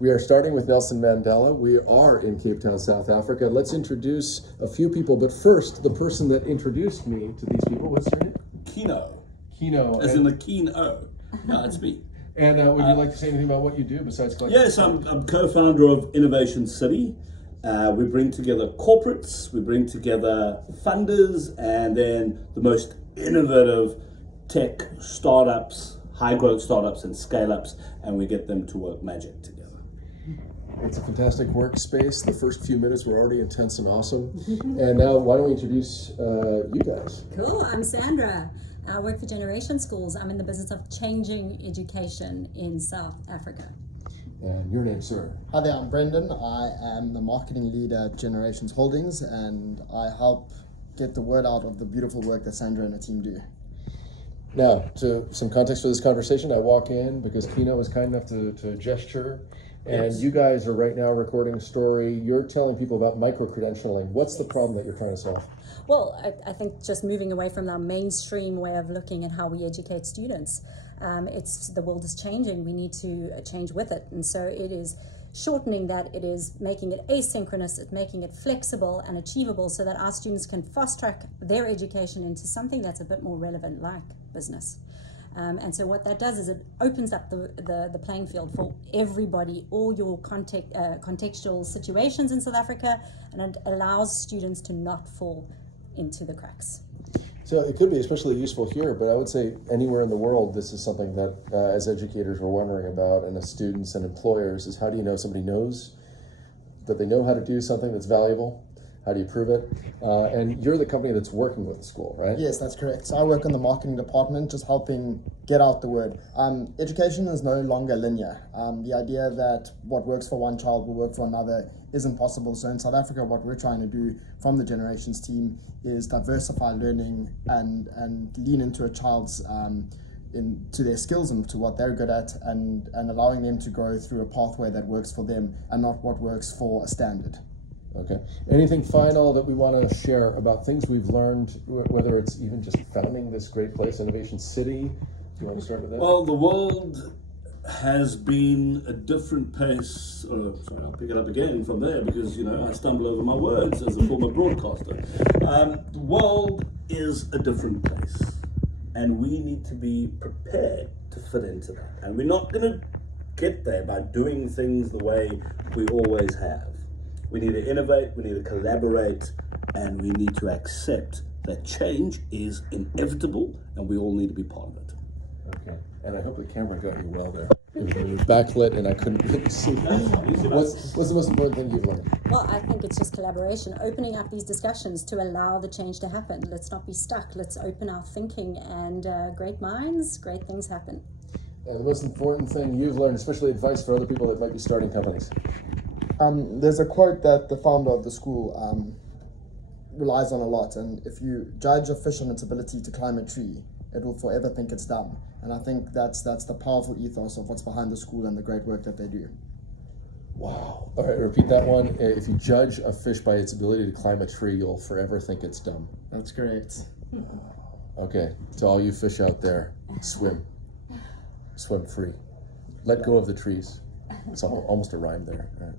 We are starting with Nelson Mandela. We are in Cape Town, South Africa. Let's introduce a few people, but first, the person that introduced me to these people, what's your name? Kieno. Kieno. As in the keen O. No, it's me. And would you like to say anything about what you do besides collecting? Yes, I'm co-founder of Innovation City. We bring together corporates, we bring together funders, and then the most innovative tech startups, high growth startups and scale ups, and we get them to work magic together. It's a fantastic workspace. The first few minutes were already intense and awesome. And now, why don't we introduce you guys? Cool, I'm Sandra. I work for Generation Schools. I'm in the business of changing education in South Africa. And your name, sir? Hi there, I'm Brendan. I am the marketing lead at Generations Holdings, and I help get the word out of the beautiful work that Sandra and her team do. Now, to some context for this conversation, I walk in because Kieno was kind enough to gesture, and Yes. you guys are right now recording a story. You're telling people about micro-credentialing. What's the problem that you're trying to solve? Well, I think just moving away from our mainstream way of looking at how we educate students, the world is changing. We need to change with it, and so it is shortening that. It is making it asynchronous. It's making it flexible and achievable, so that our students can fast track their education into something that's a bit more relevant, like business. And so what that does is it opens up the playing field for everybody, all your contextual situations in South Africa, and it allows students to not fall into the cracks. So it could be especially useful here, but I would say anywhere in the world, this is something that as educators we're wondering about, and as students and employers, is how do you know somebody knows that they know how to do something that's valuable? How do you prove it? And you're the company that's working with the school, right? Yes, that's correct. So I work in the marketing department, just helping get out the word. Education is no longer linear. The idea that what works for one child will work for another isn't possible. So in South Africa, what we're trying to do from the Generations team is diversify learning and lean into a child's into their skills and to what they're good at, and allowing them to grow through a pathway that works for them and not what works for a standard. Okay. Anything final that we want to share about things we've learned, whether it's even just founding this great place, Innovation City? Do you want to start with that? Well, the world has been a different pace. Sorry, I'll pick it up again from there because, I stumble over my words as a former broadcaster. The world is a different place, and we need to be prepared to fit into that. And we're not going to get there by doing things the way we always have. We need to innovate, we need to collaborate, and we need to accept that change is inevitable, and we all need to be part of it. Okay. And I hope the camera got you well there. It was backlit and I couldn't really see. What's the most important thing you've learned? Well, I think it's just collaboration, opening up these discussions to allow the change to happen. Let's not be stuck. Let's open our thinking, and great minds, great things happen. And the most important thing you've learned, especially advice for other people that might be starting companies. There's a quote that the founder of the school relies on a lot, and if you judge a fish on its ability to climb a tree, it will forever think it's dumb. And I think that's the powerful ethos of what's behind the school and the great work that they do. Wow. All right, repeat that one. If you judge a fish by its ability to climb a tree, you'll forever think it's dumb. That's correct. Okay, to all you fish out there, swim. Swim free. Let go of the trees. It's almost a rhyme there. All right.